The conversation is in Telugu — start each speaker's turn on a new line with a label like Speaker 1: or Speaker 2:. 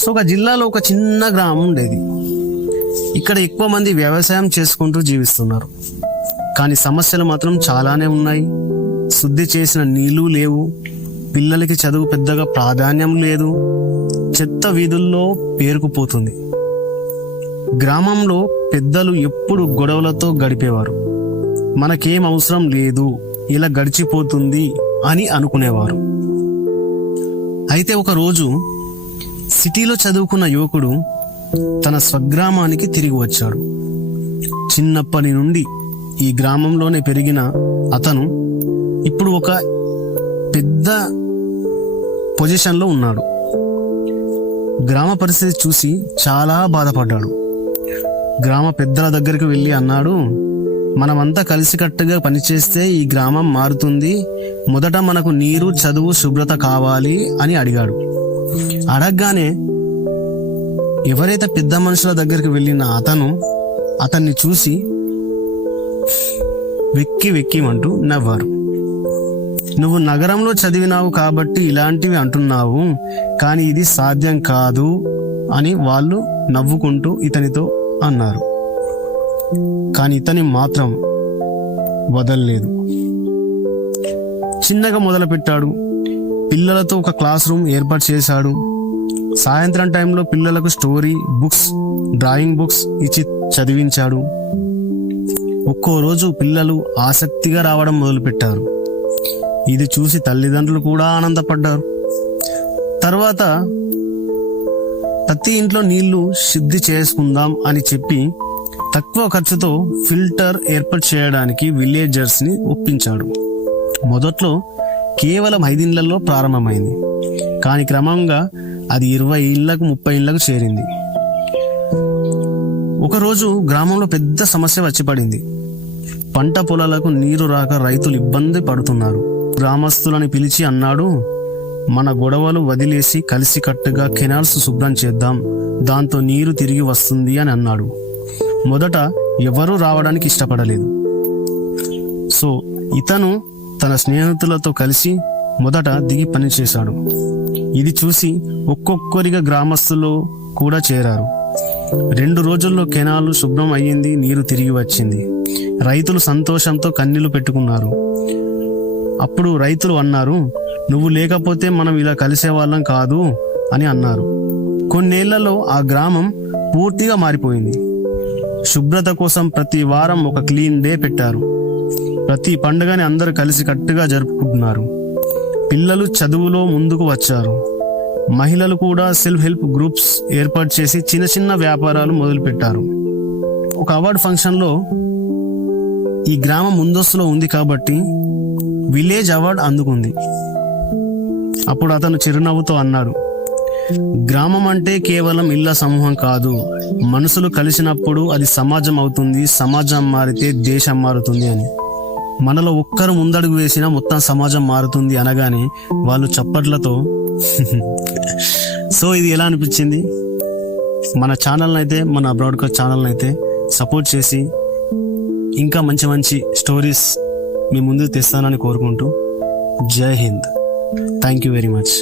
Speaker 1: సో ఒక జిల్లాలో ఒక చిన్న గ్రామం ఉండేది. ఇక్కడ ఎక్కువ మంది వ్యవసాయం చేసుకుంటూ జీవిస్తున్నారు. కానీ సమస్యలు మాత్రం చాలానే ఉన్నాయి. శుద్ధి చేసిన నీళ్ళు లేవు. పిల్లలకి చదువు పెద్దగా ప్రాధాన్యం లేదు. చెత్త వీధుల్లో పేరుకుపోతుంది. గ్రామంలో పెద్దలు ఎప్పుడు గొడవలతో గడిపేవారు. మనకేం అవసరం లేదు. ఇలా గడిచిపోతుంది అని అనుకునేవారు. అయితే ఒకరోజు సిటీలో చదువుకున్న యువకుడు తన స్వగ్రామానికి తిరిగి వచ్చాడు. చిన్నప్పటి నుండి ఈ గ్రామంలోనే పెరిగిన అతను ఇప్పుడు ఒక పెద్ద పొజిషన్లో ఉన్నాడు. గ్రామ పరిస్థితి చూసి చాలా బాధపడ్డాడు. గ్రామ పెద్దల దగ్గరికి వెళ్ళి అన్నాడు మనమంతా కలిసికట్టుగా పనిచేస్తే ఈ గ్రామం మారుతుంది. మొదట మనకు నీరు చదువు శుభ్రత కావాలి అని అడిగాడు. అడగగానే ఎవరైతే పెద్ద మనుషుల దగ్గరికి వెళ్ళిన అతను అతన్ని చూసి వెక్కి వెక్కిమంటూ నవ్వారు. నువ్వు నగరంలో చదివినావు కాబట్టి ఇలాంటివి అంటున్నావు కానీ ఇది సాధ్యం కాదు అని వాళ్ళు నవ్వుకుంటూ ఇతనితో అన్నారు. కానీ ఇతని మాత్రం వదల్లేదు. చిన్నగా మొదలుపెట్టాడు. పిల్లలతో ఒక క్లాస్ రూమ్ ఏర్పాటు చేశాడు. సాయంత్రం టైంలో పిల్లలకు స్టోరీ బుక్స్ డ్రాయింగ్ బుక్స్ ఇచ్చి చదివించాడు. ఒక్కో రోజు పిల్లలు ఆసక్తిగా రావడం మొదలుపెట్టారు. ఇది చూసి తల్లిదండ్రులు కూడా ఆనందపడ్డారు. తర్వాత ప్రతి ఇంట్లో నీళ్ళు శుద్ధి చేసుకుందాం అని చెప్పి తక్కువ ఖర్చుతో ఫిల్టర్ ఏర్పాటు చేయడానికి విలేజర్స్ని ఒప్పించాడు. మొదట్లో కేవలం ఐదిండ్లలో ప్రారంభమైంది. కానీ క్రమంగా అది ఇరవై ఇళ్ళకు ముప్పై ఇళ్ళకు చేరింది. ఒకరోజు గ్రామంలో పెద్ద సమస్య వచ్చి పడింది. పంట పొలాలకు నీరు రాక రైతులు ఇబ్బంది పడుతున్నారు. గ్రామస్తులని పిలిచి అన్నాడు మన గొడవలు వదిలేసి కలిసికట్టుగా కెనాల్స్ శుభ్రం చేద్దాం. దాంతో నీరు తిరిగి వస్తుంది అని అన్నాడు. మొదట ఎవరూ రావడానికి ఇష్టపడలేదు. సో ఇతను తన స్నేహితులతో కలిసి మొదట దిగి పనిచేశాడు ఇది చూసి ఒక్కొక్కరిగా గ్రామస్తులు కూడా చేరారు. రెండు రోజుల్లో కెనాలు శుభ్రం అయ్యింది నీరు తిరిగి వచ్చింది. రైతులు సంతోషంతో కన్నీళ్ళు పెట్టుకున్నారు. అప్పుడు రైతులు అన్నారు నువ్వు లేకపోతే మనం ఇలా కలిసే వాళ్ళం కాదు అని అన్నారు. కొన్నేళ్ళలో ఆ గ్రామం పూర్తిగా మారిపోయింది. శుభ్రత కోసం ప్రతి వారం ఒక క్లీన్ డే పెట్టారు. ప్రతి పండుగని అందరూ కలిసి కట్టుగా జరుపుకుంటున్నారు. పిల్లలు చదువులో ముందుకు వచ్చారు. మహిళలు కూడా సెల్ఫ్ హెల్ప్ గ్రూప్స్ ఏర్పాటు చేసి చిన్న చిన్న వ్యాపారాలు మొదలుపెట్టారు. ఒక అవార్డు ఫంక్షన్లో ఈ గ్రామం ముందస్తులో ఉంది కాబట్టి విలేజ్ అవార్డు అందుకుంది. అప్పుడు అతను చిరునవ్వుతో అన్నాడు గ్రామం అంటే కేవలం ఇళ్ళ సమూహం కాదు. మనుషులు కలిసినప్పుడు అది సమాజం అవుతుంది సమాజం మారితే దేశం మారుతుంది అని. మనలో ఒక్కరు ముందడుగు వేసినా మొత్తం సమాజం మారుతుంది అనగానే వాళ్ళు చప్పట్లతో సో ఇది ఎలా అనిపించింది? మన ఛానల్ అయితే మన బ్రాడ్కాస్ట్ ఛానల్ అయితే సపోర్ట్ చేసి ఇంకా మంచి మంచి స్టోరీస్ మీ ముందుకు తెస్తానని కోరుకుంటూ Jai Hind. Thank you very much.